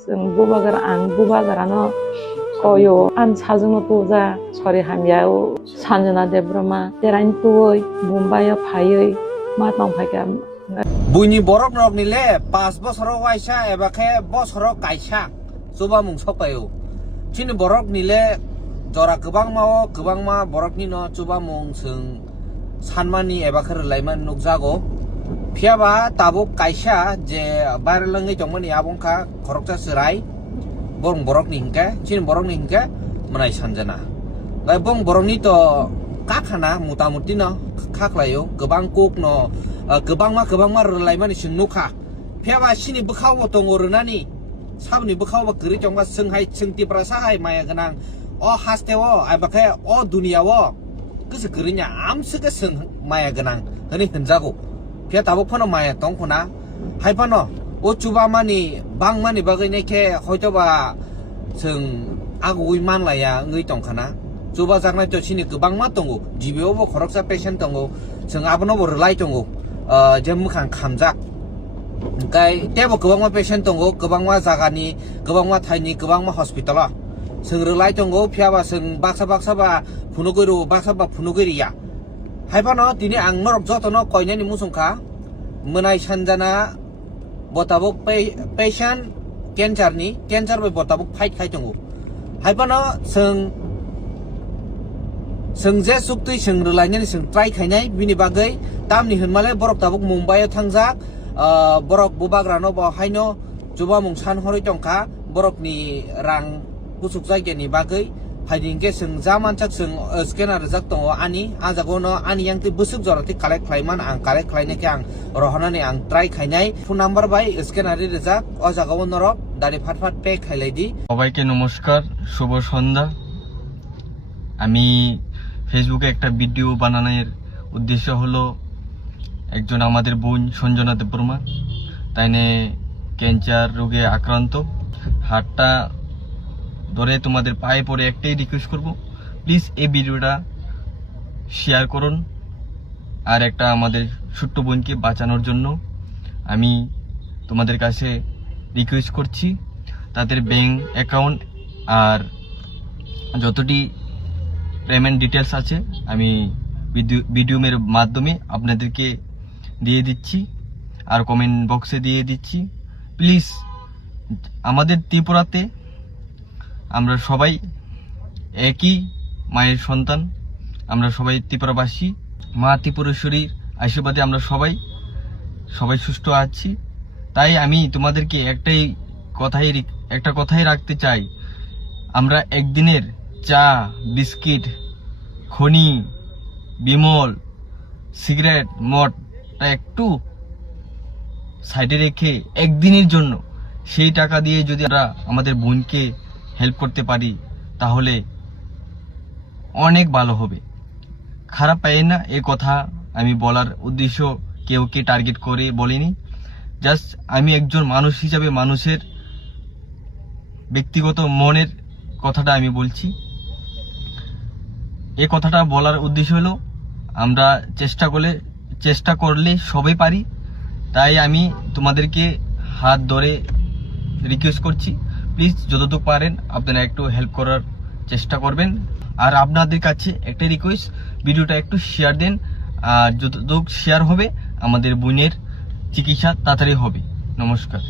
जों बुबागार आं बुबागारानो koyo an sajungno tuja sori hamyao sanjana debroma terain tuoi Mumbai phaioi ma tong phaika buini borok rok nile 5 বছর waisa ebakhe বছর kaisa suba mung sopayo chini borok nile jora gobang ma borok ni no suba mung sung sanmani ebakhe relaiman nukjago phiaba tabuk kaisa je barlangi jongmani abongkha khoroksa serai bong borok ni hingke chin borok ni hingke manai sanjana lai bong borok ni to kakhana mutamuti no khaklayo gobang kuk no gobang ma relai mani sing nukha phiaba sini bukhaw bo tongo runani sabni bukhaw ba gri jongba singhai singti prasa hai maya ganang o hastewo ai bakhe o duniyawo kese grinya amsege sing maya ganang hani hinjago phia tabuk phono maya tongkhona haipano o chuba mani bang mani bagai neke hoito ba sing agui manlaya ngui tongkhana chuba jaknai to sini gobang ma tongo jibeo bo khoroksa patient tongo sing abono bo relai tongo je mukhang khamjak kai tebo gobang ma patient tongo gobang ma jagani gobang ma thaini gobang ma hospital sing relai tongo phiaba sing baksa ba phunugiri ya haipano tini ang norok jotono koinani musungkha munai sanjana botabuk patient cancer by botabuk fight khai tongo haipano sing je suktui sing relainani sing try khainai bini bagai tamni hinmale borok tabuk Mumbai thangjak borok bubagrano bo haino juba mung san horoi tongkha borok ni rang kusuk jaigani bagai haidingke sing jamanchak sing scanner jak tongo ani ajagono ani yangti busuk jorati collect khlaiman ang collect khlainake ang rohanani ang try khainai phone number by scanner rijak o jagao norok dari fatfat pay khailaidi সবাইকে নমস্কার শুভ সন্ধ্যা আমি ফেসবুকে একটা video বানানোর উদ্দেশ্য হলো একজন আমাদের বোন সঞ্জনা দেববর্মা তাইনে ক্যান্সার রোগে আক্রান্ত হাতটা ধরে তোমাদের পায়ে পড়ে একটাই রিকোয়েস্ট করব প্লিজ এই ভিডিওটা শেয়ার করুন আর একটা আমাদের ছোট্ট বোনকে বাঁচানোর জন্য আমি তোমাদের কাছে রিকোয়েস্ট করছি তাদের ব্যাংক অ্যাকাউন্ট আর যতটি পেমেন্ট ডিটেলস আছে আমি ভিডিওর মাধ্যমে আপনাদেরকে দিয়ে দিচ্ছি আর কমেন্ট বক্সে দিয়ে দিচ্ছি প্লিজ আমাদের ত্রিপুরাতে আমরা সবাই একই মায়ের সন্তান আমরা সবাই ত্রিপুরাবাসী মা ত্রিপুরেশ্বরীর আশীর্বাদে আমরা সবাই সুস্থ আছি তাই আমি তোমাদেরকে একটা কথাই রাখতে চাই আমরা একদিনের চা বিস্কিট খনি বিমল সিগারেট মদটা একটু সাইডে রেখে একদিনের জন্য সেই টাকা দিয়ে যদি আমরা আমাদের বোনকে হেল্প করতে পারি তাহলে অনেক ভালো হবে খারাপ পাই না এই কথা আমি বলার উদ্দেশ্য কেউকে টার্গেট করে বলিনি জাস্ট আমি একজন মানুষ হিসাবে মানুষের ব্যক্তিগত মনের কথাটা আমি বলছি এই কথাটা বলার উদ্দেশ্য হলো আমরা চেষ্টা করলে সবাই পারি তাই আমি তোমাদেরকে হাত ধরে রিকোয়েস্ট করছি প্লিজ যতটুকু পারেন আপনারা একটু হেল্প করার চেষ্টা করবেন আর আপনাদের কাছে একটা রিকোয়েস্ট ভিডিওটা একটু শেয়ার দেন আর যতটুকু শেয়ার হবে আমাদের বোনের চিকিৎসা তাড়াতাড়ি হবে নমস্কার।